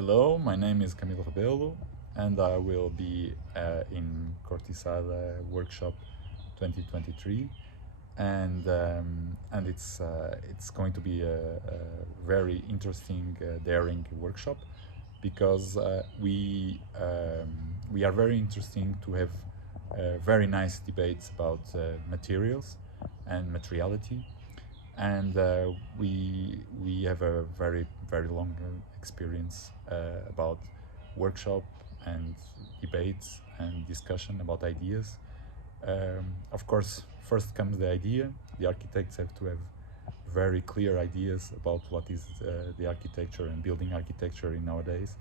Hello, my name is Camilo Rebelo and I will be in Cortiçada workshop 2023 and it's going to be a very interesting, daring workshop because we are very interesting to have very nice debates about materials and materiality, and we have a very long experience about workshop and debates and discussion about ideas. Of course, first comes the idea. The architects have to have very clear ideas about what is the architecture and building architecture in nowadays,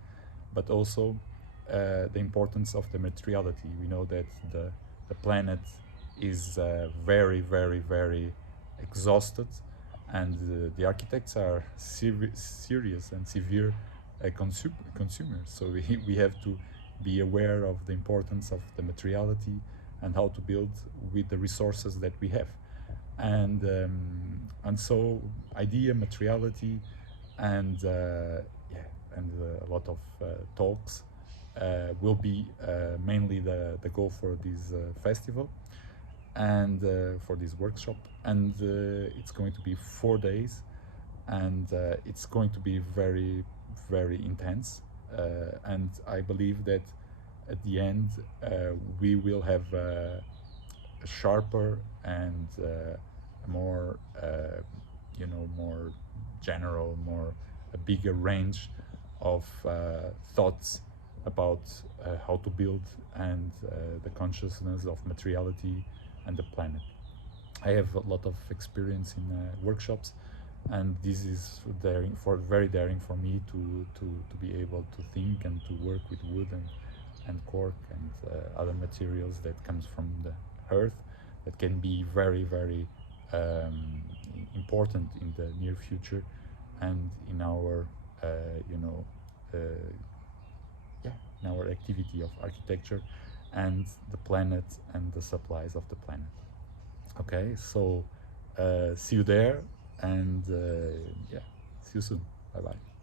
but also the importance of the materiality. We know that the planet is very exhausted, and the architects are serious and severe consumers. So we have to be aware of the importance of the materiality and how to build with the resources that we have. And so idea, materiality, and a lot of talks will be mainly the goal for this festival and for this workshop. And it's going to be 4 days, and it's going to be very intense, and I believe that at the end we will have a sharper and more more general, a bigger range of thoughts about how to build and the consciousness of materiality and the planet. I have a lot of experience in workshops, and this is very daring for me to be able to think and to work with wood and cork and other materials that comes from the earth, that can be very important in the near future and in our in our activity of architecture and the planet and the supplies of the planet. Okay, so see you there, and yeah, see you soon. Bye bye.